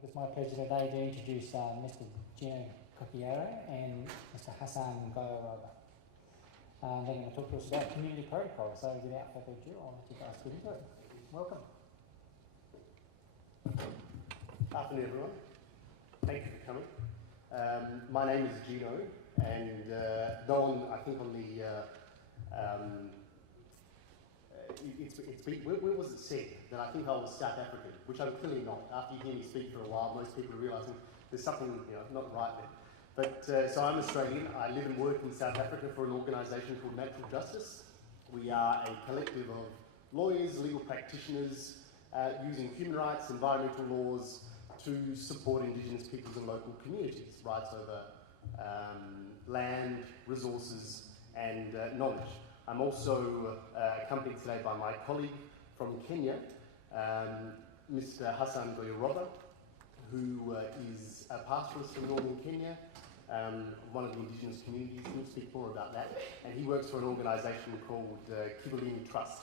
It's my pleasure today to introduce Mr. Gino Cocchiaro and Mr. Hassan, Guyo, Roba. They're going to talk to us about community protocol, so without further ado, I'll let you guys get into it. Welcome. Afternoon, everyone. Thank you for coming. My name is Gino, and I think on the where was it said that I think I was South African, which I'm clearly not. After you hear me speak for a while, most people are realising there's something not right there. But so I'm Australian. I live and work in South Africa for an organisation called Natural Justice. We are a collective of lawyers, legal practitioners, using human rights, environmental laws to support Indigenous peoples and local communities, rights over land, resources and knowledge. I'm also accompanied today by my colleague from Kenya, Mr. Hassan Guyo Roba, who is a pastoralist from northern Kenya, one of the Indigenous communities. He'll speak more about that. And he works for an organisation called Kibalini Trust,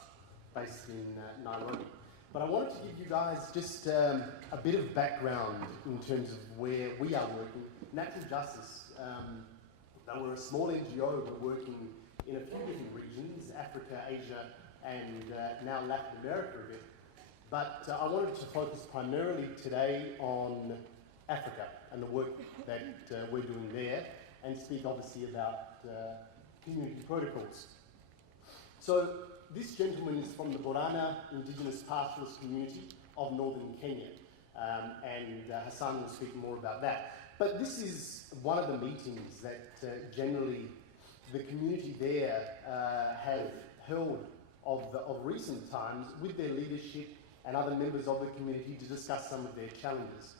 based in Nairobi. But I wanted to give you guys just a bit of background in terms of where we are working. Natural Justice, we're a small NGO, but working in a few different regions, Africa, Asia, and now Latin America a bit. But I wanted to focus primarily today on Africa and the work that we're doing there, and speak obviously about community protocols. So this gentleman is from the Borana Indigenous pastoralist community of northern Kenya, and Hassan will speak more about that. But this is one of the meetings that generally the community there have held of recent times with their leadership and other members of the community to discuss some of their challenges.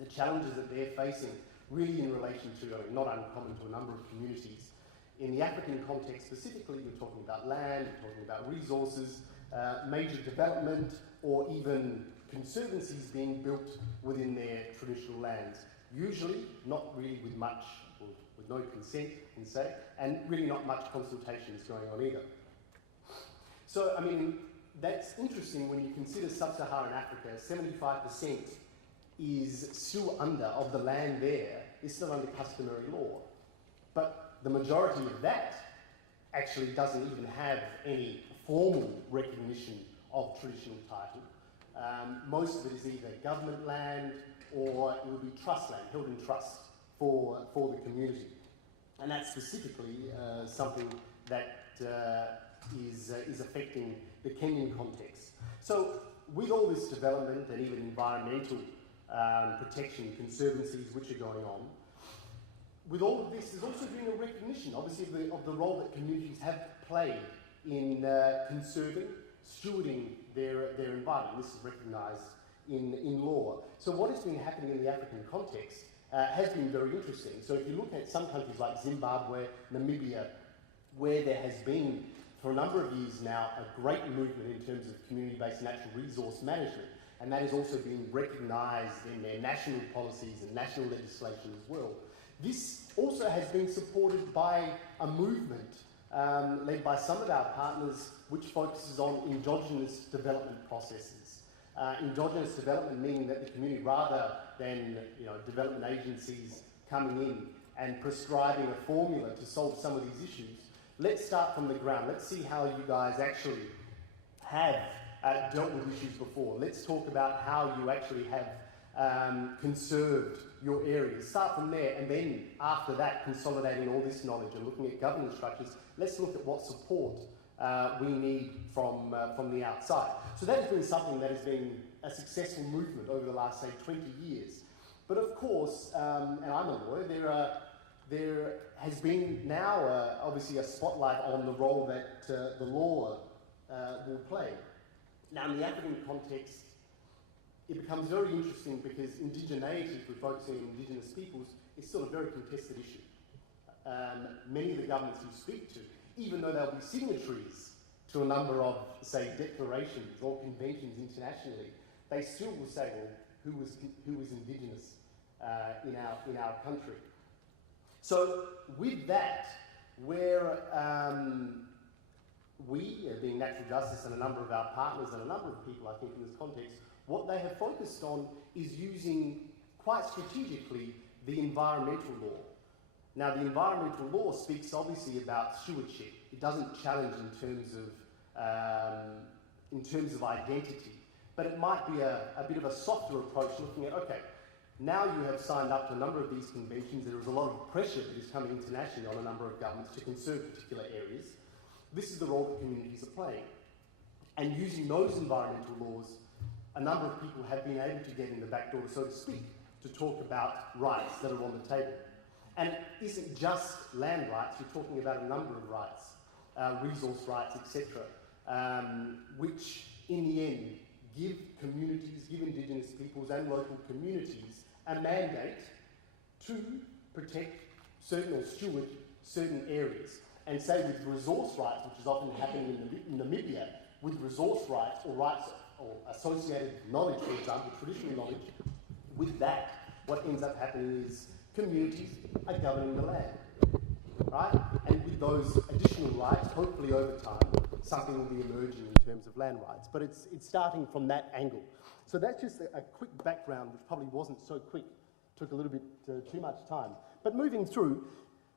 The challenges that they're facing really in relation to, not uncommon to a number of communities. In the African context specifically, we're talking about land, we're talking about resources, major development, or even conservancies being built within their traditional lands. Usually not really with much, or with no consent, you can say, and really not much consultations going on either. So, I mean, that's interesting when you consider sub-Saharan Africa. 75% is still of the land there, is still under customary law. But the majority of that actually doesn't even have any formal recognition of traditional title. Most of it is either government land or it would be trust land, held in trust for the community. And that's specifically something that is affecting the Kenyan context. So with all this development and even environmental protection conservancies which are going on, with all of this, there's also been a recognition, obviously, of the role that communities have played in conserving, stewarding their environment. This is recognised in law. So what has been happening in the African context has been very interesting. So if you look at some countries like Zimbabwe, Namibia, where there has been, for a number of years now, a great movement in terms of community-based natural resource management, and that has also been recognised in their national policies and national legislation as well. This also has been supported by a movement led by some of our partners which focuses on endogenous development processes. Endogenous development meaning that the community, rather than development agencies coming in and prescribing a formula to solve some of these issues, let's start from the ground. Let's see how you guys actually have dealt with issues before. Let's talk about how you actually have conserved your areas. Start from there, and then after that, consolidating all this knowledge and looking at governance structures, let's look at what support we need from the outside. So that has been something that has been a successful movement over the last, say, 20 years. But of course, and I'm a lawyer, there has been now obviously a spotlight on the role that the law will play. Now, in the African context, it becomes very interesting because indigeneity, if we're focusing on Indigenous peoples, is still a very contested issue. Many of the governments you speak to, even though they'll be signatories to a number of, say, declarations or conventions internationally, they still will say, well, who was Indigenous in our country? So with that, we, being Natural Justice and a number of our partners and a number of people, I think, in this context, what they have focused on is using quite strategically the environmental law. Now, the environmental law speaks obviously about stewardship. It doesn't challenge in terms of identity, but it might be a bit of a softer approach, looking at, okay, now you have signed up to a number of these conventions. There is a lot of pressure that is coming internationally on a number of governments to conserve particular areas. This is the role that communities are playing. And using those environmental laws, a number of people have been able to get in the back door, so to speak, to talk about rights that are on the table. And it isn't just land rights, you're talking about a number of rights, resource rights, etc., which in the end give communities, give Indigenous peoples and local communities a mandate to protect certain or steward certain areas. And say with resource rights, which is often happening in Namibia, with resource rights or associated knowledge, for example, traditional knowledge, with that, what ends up happening is communities are governing the land, right? And with those additional rights, hopefully over time, something will be emerging in terms of land rights. But it's starting from that angle. So that's just a quick background, which probably wasn't so quick, took a little bit too much time. But moving through,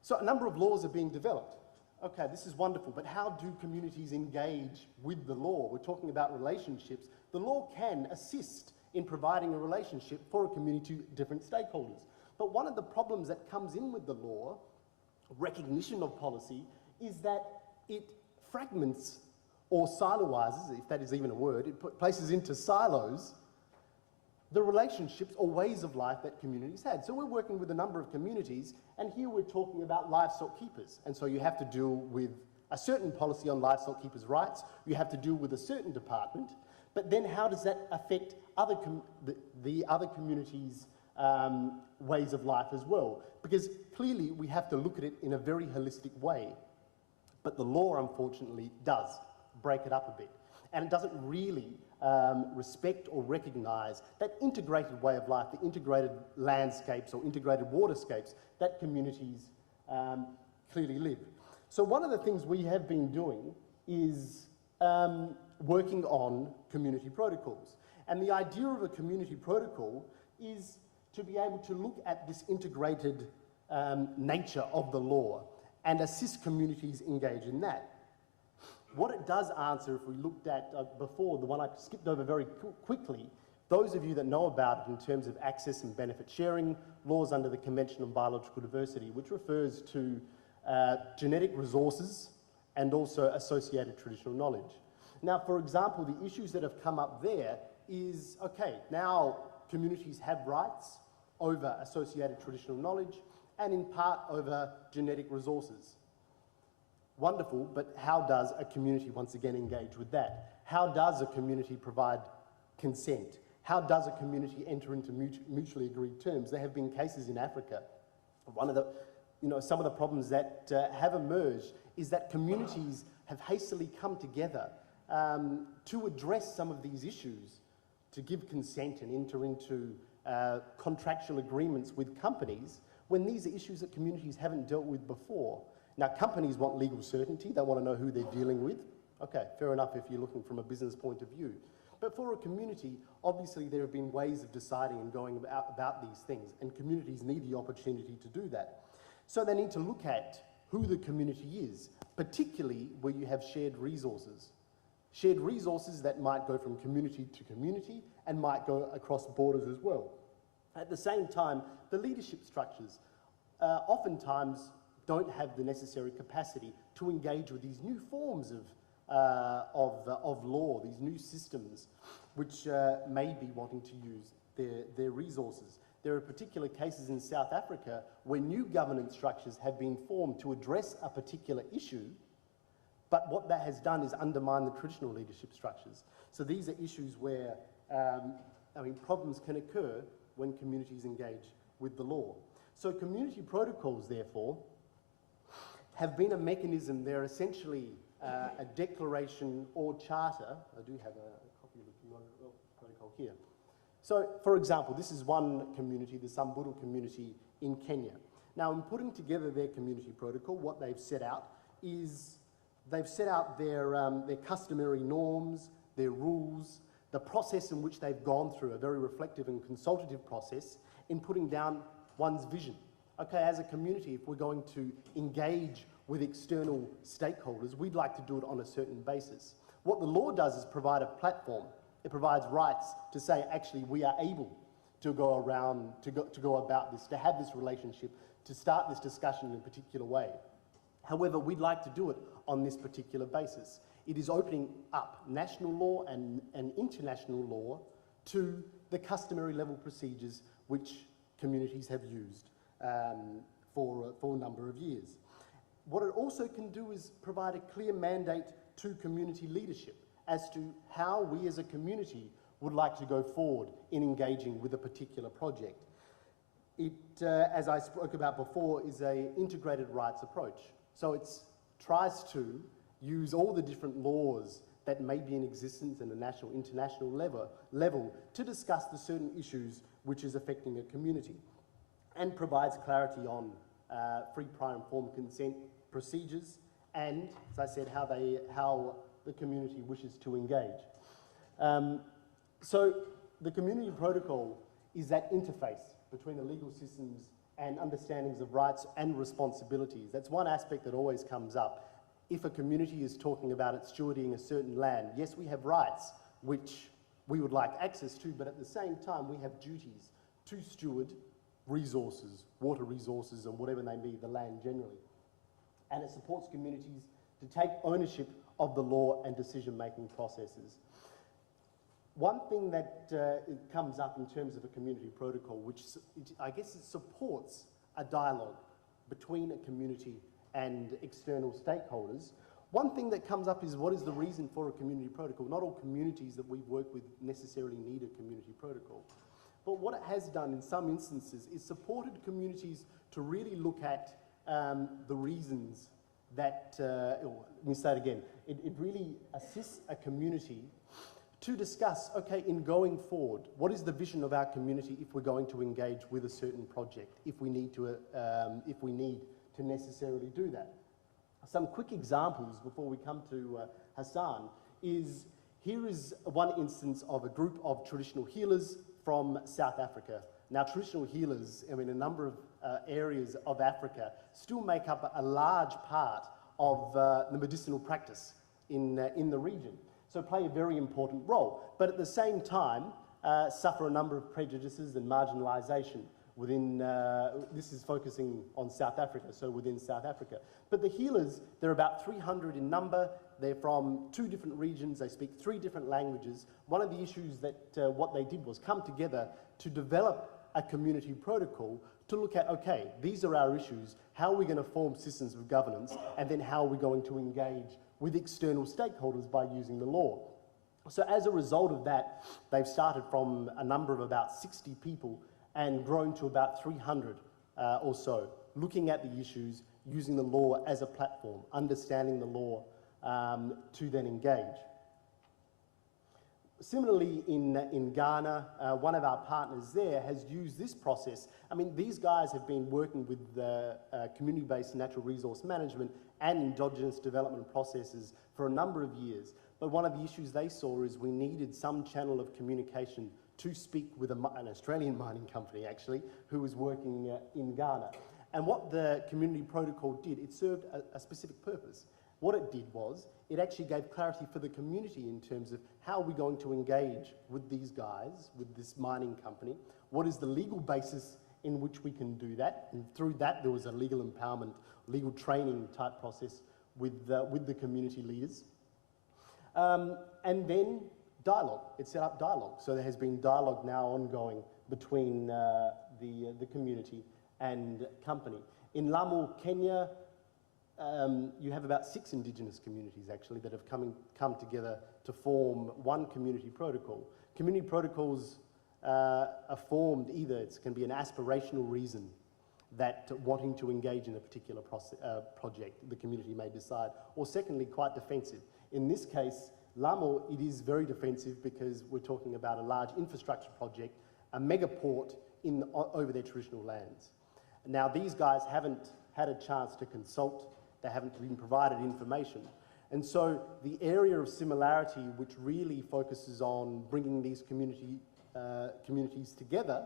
so a number of laws are being developed. Okay, this is wonderful, but how do communities engage with the law? We're talking about relationships. The law can assist in providing a relationship for a community to different stakeholders. But one of the problems that comes in with the law, recognition of policy, is that it fragments or siloizes, if that is even a word, it places into silos the relationships or ways of life that communities had. So we're working with a number of communities, and here we're talking about livestock keepers. And so you have to deal with a certain policy on livestock keepers' rights, you have to deal with a certain department, but then how does that affect other the other communities' ways of life as well? Because clearly we have to look at it in a very holistic way. But the law, unfortunately, does break it up a bit. And it doesn't really respect or recognise that integrated way of life, the integrated landscapes or integrated waterscapes that communities clearly live. So one of the things we have been doing is working on community protocols. And the idea of a community protocol is to be able to look at this integrated nature of the law and assist communities engage in that. What it does answer, if we looked at before, the one I skipped over very quickly, those of you that know about it in terms of access and benefit sharing, laws under the Convention on Biological Diversity, which refers to genetic resources and also associated traditional knowledge. Now, for example, the issues that have come up there is, okay, now communities have rights over associated traditional knowledge and in part over genetic resources. Wonderful, but how does a community once again engage with that? How does a community provide consent? How does a community enter into mutually agreed terms? There have been cases in Africa. One of the, some of the problems that have emerged is that communities have hastily come together to address some of these issues, to give consent and enter into contractual agreements with companies when these are issues that communities haven't dealt with before. Now, companies want legal certainty. They want to know who they're dealing with. Okay, fair enough if you're looking from a business point of view. But for a community, obviously there have been ways of deciding and going about these things, and communities need the opportunity to do that. So they need to look at who the community is, particularly where you have shared resources. Shared resources that might go from community to community and might go across borders as well. At the same time, the leadership structures oftentimes don't have the necessary capacity to engage with these new forms of law, these new systems, which may be wanting to use their resources. There are particular cases in South Africa where new governance structures have been formed to address a particular issue, but what that has done is undermine the traditional leadership structures. So these are issues where, problems can occur when communities engage with the law. So community protocols, therefore, have been a mechanism. They're essentially a declaration or charter. I do have a copy of the community protocol here. So, for example, this is one community, the Samburu community in Kenya. Now, in putting together their community protocol, what they've set out is they've set out their customary norms, their rules. the process in which they've gone through, a very reflective and consultative process in putting down one's vision. Okay, as a community, if we're going to engage with external stakeholders, we'd like to do it on a certain basis. What the law does is provide a platform. It provides rights to say, actually, we are able to go around, to go about this, to have this relationship, to start this discussion in a particular way. However, we'd like to do it on this particular basis. It is opening up national law and international law to the customary level procedures which communities have used for a number of years. What it also can do is provide a clear mandate to community leadership as to how we as a community would like to go forward in engaging with a particular project. It, as I spoke about before, is an integrated rights approach. So it tries to use all the different laws that may be in existence in a national, international level to discuss the certain issues which is affecting a community, and provides clarity on free, prior, informed consent procedures and, as I said, how the community wishes to engage. So the community protocol is that interface between the legal systems and understandings of rights and responsibilities. That's one aspect that always comes up. If a community is talking about it stewarding a certain land, yes, we have rights which we would like access to, but at the same time we have duties to steward resources, water resources and whatever they be, the land generally. And it supports communities to take ownership of the law and decision-making processes. One thing that it comes up in terms of a community protocol, which I guess it supports a dialogue between a community and external stakeholders. One thing that comes up is, what is the reason for a community protocol? Not all communities that we work with necessarily need a community protocol. But what it has done in some instances is supported communities to really look at the reasons that, let me say it again, it really assists a community to discuss, okay, in going forward, what is the vision of our community if we're going to engage with a certain project, if we need to necessarily do that. Some quick examples before we come to Hassan is, here is one instance of a group of traditional healers from South Africa. Now, traditional healers, I mean, a number of areas of Africa still make up a large part of the medicinal practice in the region. So play a very important role, but at the same time suffer a number of prejudices and marginalisation within, this is focusing on South Africa, so within South Africa. But the healers, they're about 300 in number. They're from 2 different regions. They speak 3 different languages. One of the issues that what they did was come together to develop a community protocol to look at, okay, these are our issues. How are we going to form systems of governance? And then how are we going to engage with external stakeholders by using the law? So as a result of that, they've started from a number of about 60 people and grown to about 300 or so, looking at the issues, using the law as a platform, understanding the law to then engage. Similarly, in Ghana, one of our partners there has used this process. I mean, these guys have been working with community-based natural resource management and endogenous development processes for a number of years. But one of the issues they saw is we needed some channel of communication to speak with an Australian mining company, actually, who was working in Ghana. And what the community protocol did, it served a specific purpose. What it did was, it actually gave clarity for the community in terms of how we're going to engage with these guys, with this mining company. What is the legal basis in which we can do that? And through that, there was a legal empowerment, legal training type process with the community leaders. And then dialogue. It set up dialogue. So there has been dialogue now ongoing between the community and company. In Lamu, Kenya, you have about 6 Indigenous communities actually that have come together to form one community protocol. Community protocols are formed either, it can be an aspirational reason that wanting to engage in a particular project the community may decide, or secondly, quite defensive. In this case, Lamu, it is very defensive because we're talking about a large infrastructure project, a mega port over their traditional lands. Now, these guys haven't had a chance to consult, they haven't been provided information, And so the area of similarity, which really focuses on bringing these communities together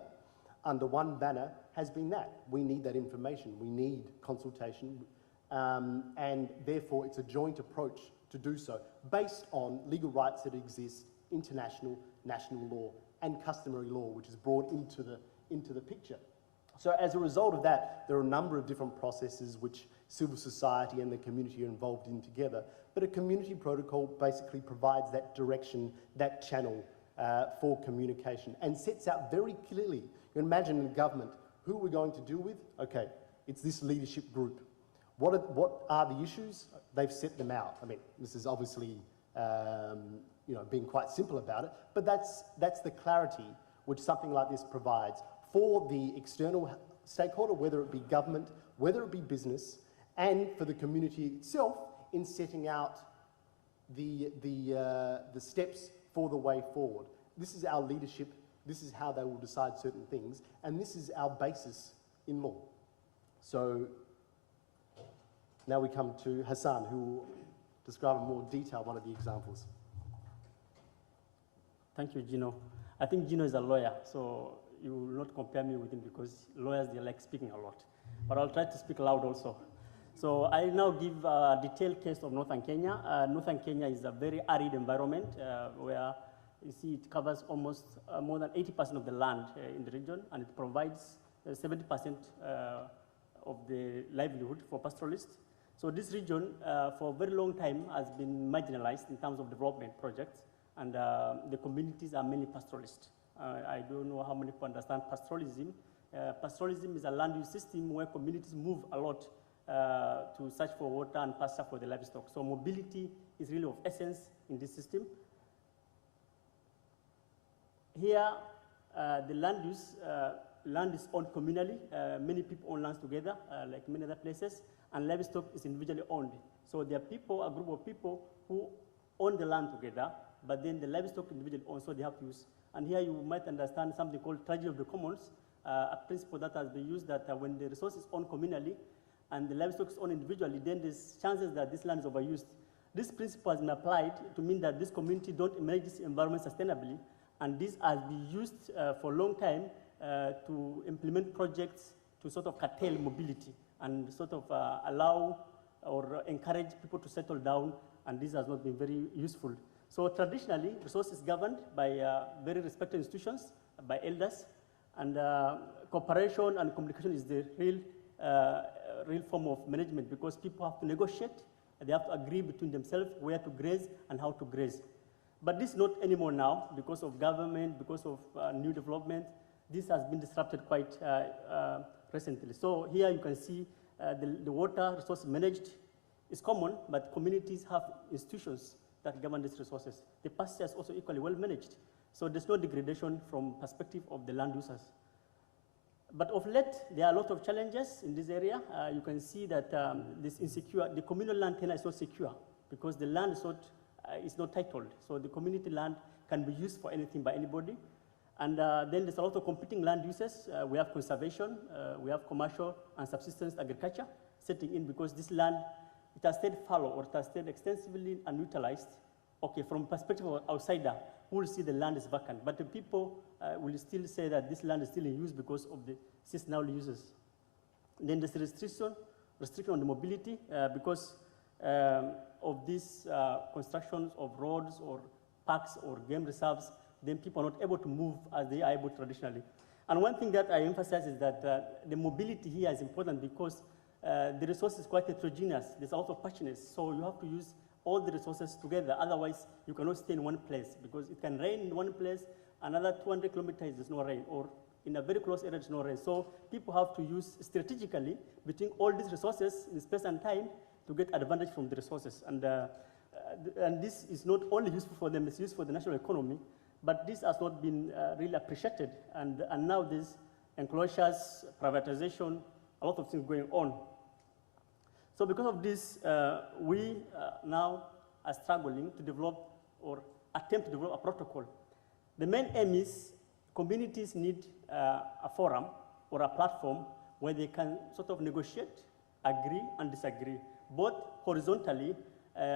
under one banner, has been that. We need that information, we need consultation, and therefore it's a joint approach to do so, based on legal rights that exist, international, national law, and customary law, which is brought into the picture. So as a result of that, there are a number of different processes which civil society and the community are involved in together. But a community protocol basically provides that direction, that channel for communication, and sets out very clearly. You can imagine in government, who we're going to deal with? Okay, it's this leadership group. What are the issues? They've set them out. I mean, this is obviously being quite simple about it, but that's the clarity which something like this provides for the external stakeholder, whether it be government, whether it be business, and for the community itself in setting out the steps for the way forward. This is our leadership, this is how they will decide certain things, and this is our basis in law. So now we come to Hassan, who will describe in more detail one of the examples. Thank you, Gino. I think Gino is a lawyer, so you will not compare me with him because lawyers, they like speaking a lot. But I'll try to speak loud also. So I now give a detailed case of Northern Kenya. Northern Kenya is a very arid environment where you see it covers almost more than 80% of the land in the region, and it provides 70% of the livelihood for pastoralists. So this region for a very long time has been marginalized in terms of development projects, and the communities are mainly pastoralists. I don't know how many people understand pastoralism. Pastoralism is a land use system where communities move a lot to search for water and pasture for the livestock. So mobility is really of essence in this system. Here, the land is owned communally. Many people own lands together, like many other places, and livestock is individually owned. So there are people, a group of people who own the land together, but then the livestock individually owned, so they have to use. And here you might understand something called tragedy of the commons, a principle that has been used that when the resource is owned communally and the livestock is owned individually, then there's chances that this land is overused. This principle has been applied to mean that this community don't manage this environment sustainably, and this has been used for a long time to implement projects to sort of curtail mobility and sort of allow or encourage people to settle down, and this has not been very useful. So traditionally, resource is governed by very respected institutions, by elders, and cooperation and communication is the real form of management, because people have to negotiate, they have to agree between themselves where to graze and how to graze. But this is not anymore now because of government, because of new development. This has been disrupted quite recently. So here you can see the water resource managed is common, but communities have institutions that govern these resources. The pasture is also equally well managed. So there's no degradation from perspective of the land users. But of late, there are a lot of challenges in this area. You can see that the communal land tenure is not secure because the land is not titled. So the community land can be used for anything by anybody. And then there's a lot of competing land uses. We have conservation, we have commercial and subsistence agriculture setting in because this land, it has stayed fallow or it has stayed extensively unutilized. Okay, from perspective of outsider, who will see the land is vacant, but the people will still say that this land is still in use because of the seasonal uses. Then there's restriction on the mobility because of these constructions of roads or parks or game reserves. Then people are not able to move as they are able traditionally. And one thing that I emphasize is that the mobility here is important because the resource is quite heterogeneous. There's a lot of patchiness, so you have to use all the resources together. Otherwise, you cannot stay in one place because it can rain in one place, another 200 kilometers there's no rain, or in a very close area there's no rain. So people have to use strategically between all these resources in space and time to get advantage from the resources. And this is not only useful for them, it's used for the national economy, but this has not been really appreciated. And now there's enclosures, privatization, a lot of things going on. So because of this, we now are struggling to develop or attempt to develop a protocol. The main aim is communities need a forum or a platform where they can sort of negotiate, agree and disagree, both horizontally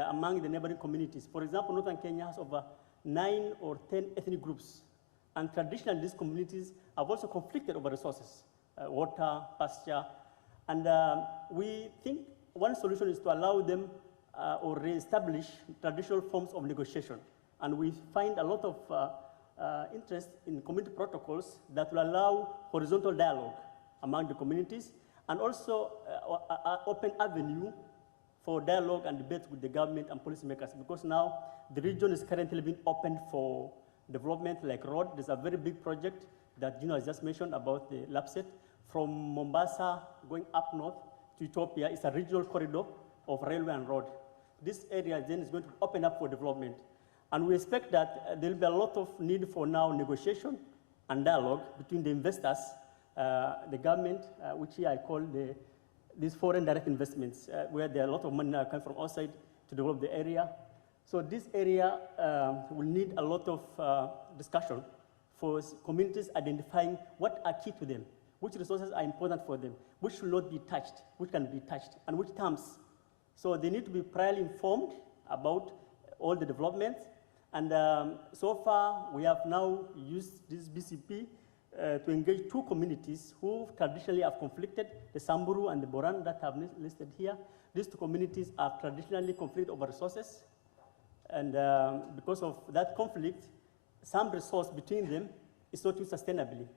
among the neighboring communities. For example, northern Kenya has over 9 or 10 ethnic groups. And traditionally, these communities have also conflicted over resources, water, pasture. And we think one solution is to allow them or re-establish traditional forms of negotiation. And we find a lot of interest in community protocols that will allow horizontal dialogue among the communities, and also an open avenue for dialogue and debate with the government and policymakers, because now the region is currently being opened for development like road. There's a very big project that Gino has just mentioned about the LAPSET from Mombasa going up north to Ethiopia. It's a regional corridor of railway and road. This area then is going to open up for development. And we expect that there will be a lot of need for now negotiation and dialogue between the investors, the government, which here I call these foreign direct investments, where there are a lot of money now coming from outside to develop the area. So this area will need a lot of discussion for communities identifying what are key to them, which resources are important for them, which should not be touched, which can be touched, and which terms. So they need to be priorly informed about all the developments. And so far, we have now used this BCP to engage 2 communities who traditionally have conflicted, the Samburu and the Boran that have listed here. These 2 communities are traditionally conflict over resources. And because of that conflict, some resource between them is not used sustainably.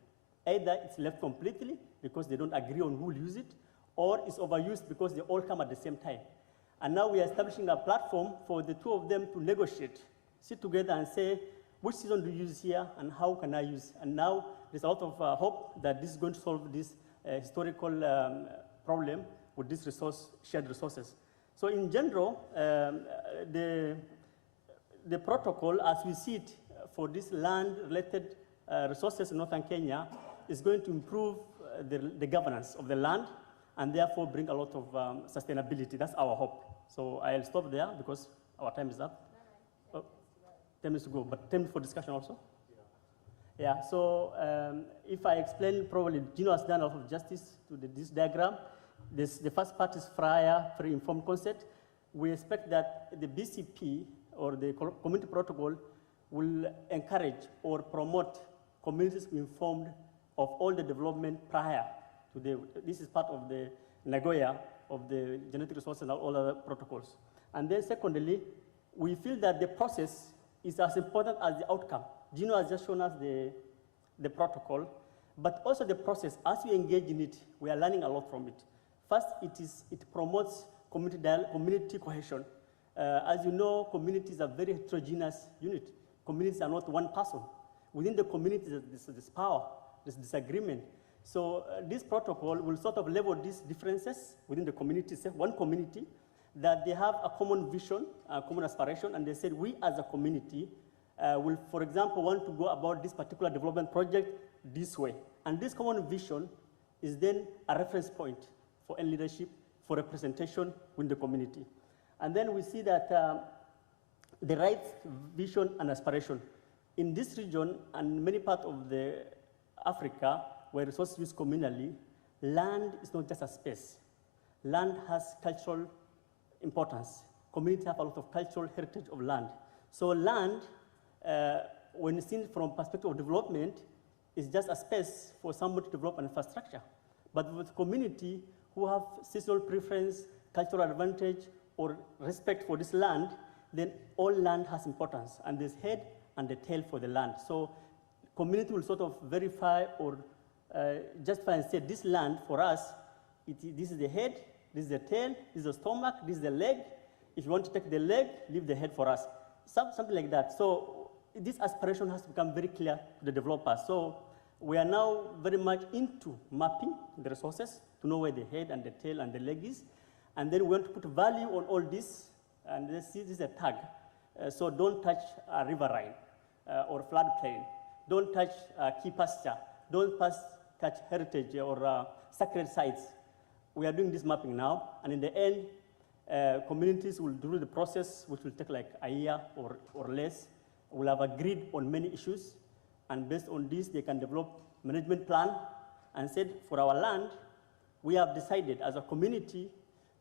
Either it's left completely because they don't agree on who will use it, or it's overused because they all come at the same time. And now we are establishing a platform for the 2 of them to negotiate, sit together and say, which season do you use here and how can I use? And now there's a lot of hope that this is going to solve this historical problem with this shared resources. So in general, the protocol, as we see it for this land-related resources in northern Kenya, is going to improve the governance of the land and therefore bring a lot of sustainability. That's our hope. So I'll stop there because our time is up. 10 minutes to go, but 10 minutes for discussion also? Yeah, so if I explain, probably Gino has done a lot of justice to this diagram. The first part is free informed consent. We expect that the BCP or the community protocol will encourage or promote communities to be informed of all the development prior to this is part of the Nagoya of the genetic resources and all other protocols. And then secondly, we feel that the process is as important as the outcome. Gino has just shown us the protocol, but also the process. As we engage in it, we are learning a lot from it. First, it promotes community cohesion. As you know, communities are very heterogeneous unit. Communities are not one person. Within the community, there's power, there's disagreement. So this protocol will sort of level these differences within the community, one community, that they have a common vision, a common aspiration, and they said we as a community will, for example, want to go about this particular development project this way. And this common vision is then a reference point for any leadership, for representation within the community. And then we see that the right vision and aspiration. In this region and many parts of Africa, where resources used communally, land is not just a space. Land has cultural importance. Communities have a lot of cultural heritage of land. So land, when seen from perspective of development, is just a space for somebody to develop an infrastructure. But with community who have seasonal preference, cultural advantage, or respect for this land, then all land has importance, and there's head and the tail for the land. So community will sort of verify or justify and say, this land for us, this is the head, this is the tail, this is the stomach, this is the leg. If you want to take the leg, leave the head for us. Something like that. So this aspiration has to become very clear to the developers. So we are now very much into mapping the resources to know where the head and the tail and the leg is. And then we want to put value on all this, and let's see, this is a tag. So don't touch a riverine or floodplain. Don't touch key pasture. Don't touch heritage or sacred sites. We are doing this mapping now, and in the end, communities will do the process, which will take like a year or less. We'll have agreed on many issues, and based on this, they can develop management plan and said, for our land, we have decided as a community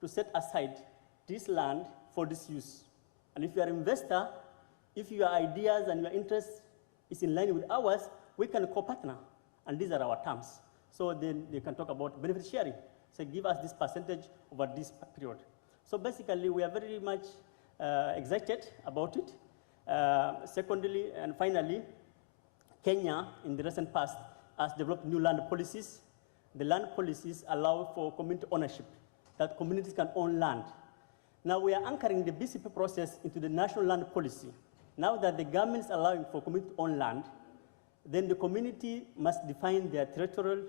to set aside this land for this use. And if you are an investor, if your ideas and your interest is in line with ours, we can co-partner, and these are our terms. So then they can talk about benefit sharing. So give us this percentage over this period. So basically, we are very much excited about it. Secondly, and finally, Kenya, in the recent past, has developed new land policies. The land policies allow for community ownership, that communities can own land. Now we are anchoring the BCP process into the national land policy. Now that the government is allowing for community-owned land, then the community must define their territorial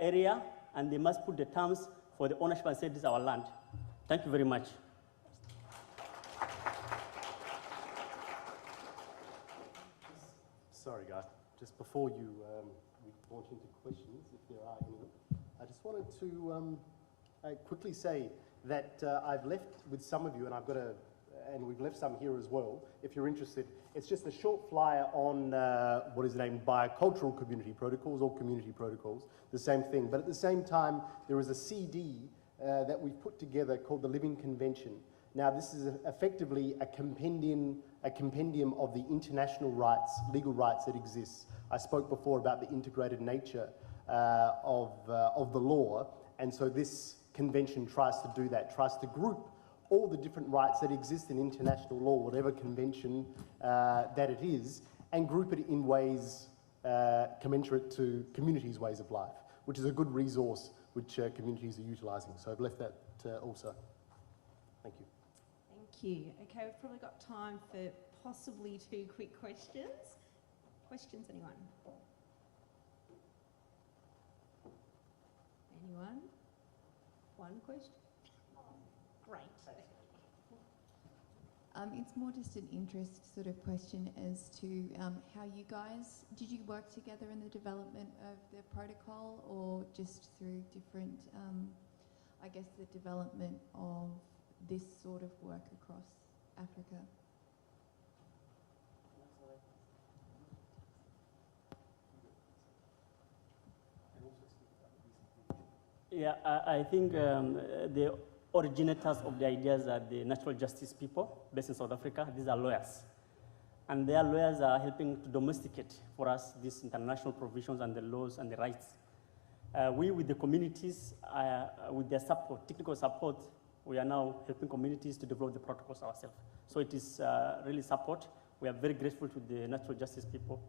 area, and they must put the terms for the ownership and say this is our land. Thank you very much. Sorry, guys. Just before you launch into questions, if there are any, I just wanted to quickly say that I've left with some of you, and and we've left some here as well, if you're interested. It's just a short flyer on what is named Biocultural Community Protocols or Community Protocols, the same thing. But at the same time, there is a CD that we've put together called the Living Convention. Now, this is effectively a compendium of the international rights, legal rights that exist. I spoke before about the integrated nature of the law, and so this convention tries to do that, tries to group all the different rights that exist in international law, whatever convention that it is, and group it in ways commensurate to communities' ways of life, which is a good resource which communities are utilising. So I've left that also. Thank you. Thank you. Okay, we've probably got time for possibly 2 quick questions. Questions, anyone? Anyone? 1 question? Great. It's more just an interest sort of question as to how you guys, did you work together in the development of the protocol, or just through different, I guess, the development of this sort of work across Africa? Yeah, I think the originators of the ideas are the natural justice people based in South Africa. These are lawyers. And their lawyers are helping to domesticate for us these international provisions and the laws and the rights. We, with the communities, with their support, technical support, we are now helping communities to develop the protocols ourselves. So it is really support. We are very grateful to the natural justice people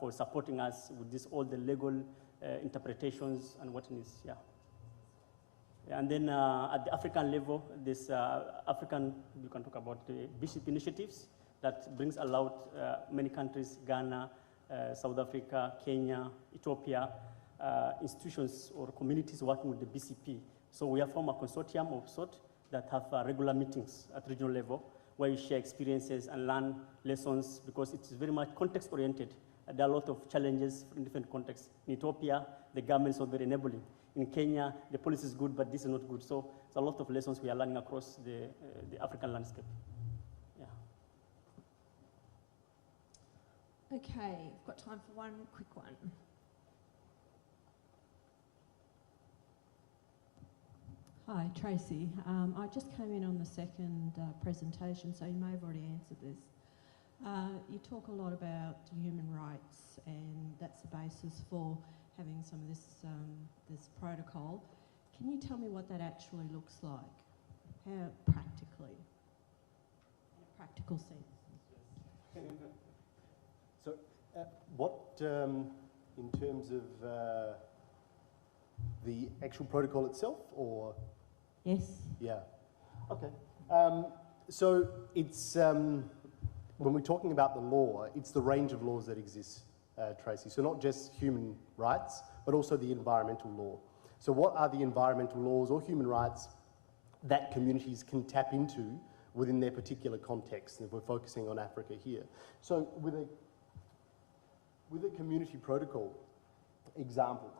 for supporting us with this, all the legal interpretations and what it is, yeah. And then at the African level, this you can talk about the bishop initiatives that brings about many countries, Ghana, South Africa, Kenya, Ethiopia, institutions or communities working with the BCP. So we have formed a consortium of sort that have regular meetings at regional level where you share experiences and learn lessons, because it's very much context-oriented. There are a lot of challenges in different contexts. In Ethiopia, the government is not very enabling. In Kenya, the policy is good, but this is not good. So there's a lot of lessons we are learning across the African landscape. Yeah. Okay, we've got time for 1 quick one. Hi, Tracy. I just came in on the second presentation, so you may have already answered this. You talk a lot about human rights, and that's the basis for having some of this this protocol. Can you tell me what that actually looks like? How practically, in a practical sense? So, what in terms of the actual protocol itself, or? Yes. Yeah. Okay. So it's when we're talking about the law, it's the range of laws that exist, Tracy. So not just human rights, but also the environmental law. So what are the environmental laws or human rights that communities can tap into within their particular context? And if we're focusing on Africa here. So with a community protocol example,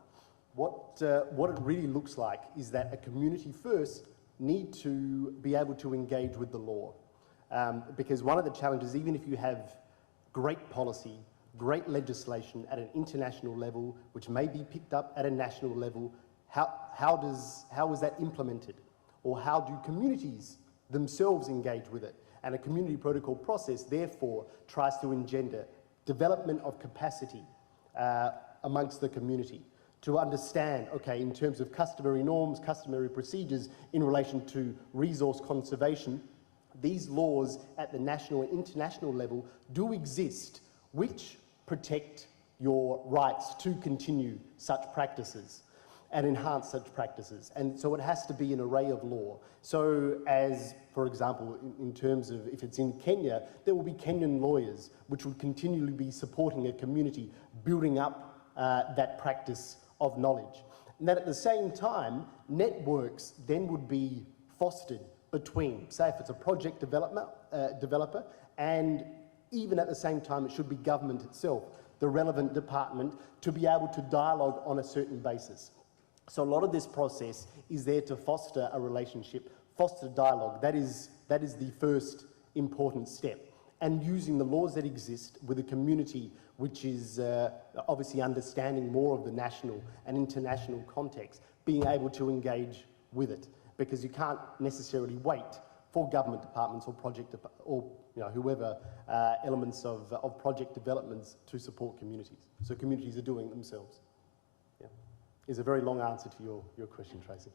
what it really looks like is that a community first need to be able to engage with the law. Because one of the challenges, even if you have great policy, great legislation at an international level, which may be picked up at a national level, how is that implemented? Or how do communities themselves engage with it. And a community protocol process, therefore, tries to engender development of capacity amongst the community to understand, okay, in terms of customary norms, customary procedures in relation to resource conservation, these laws at the national and international level do exist which protect your rights to continue such practices and enhance such practices. And so it has to be an array of law. So as, for example, in terms of if it's in Kenya, there will be Kenyan lawyers which would continually be supporting a community, building up that practice of knowledge. And that at the same time, networks then would be fostered between, say if it's a project developer, and even at the same time it should be government itself, the relevant department, to be able to dialogue on a certain basis. So a lot of this process is there to foster a relationship, foster dialogue. That is the first important step. And using the laws that exist with a community which is obviously understanding more of the national and international context, being able to engage with it. Because you can't necessarily wait for government departments or project or whoever elements of project developments to support communities. So communities are doing it themselves. Yeah. Is a very long answer to your question, Tracy.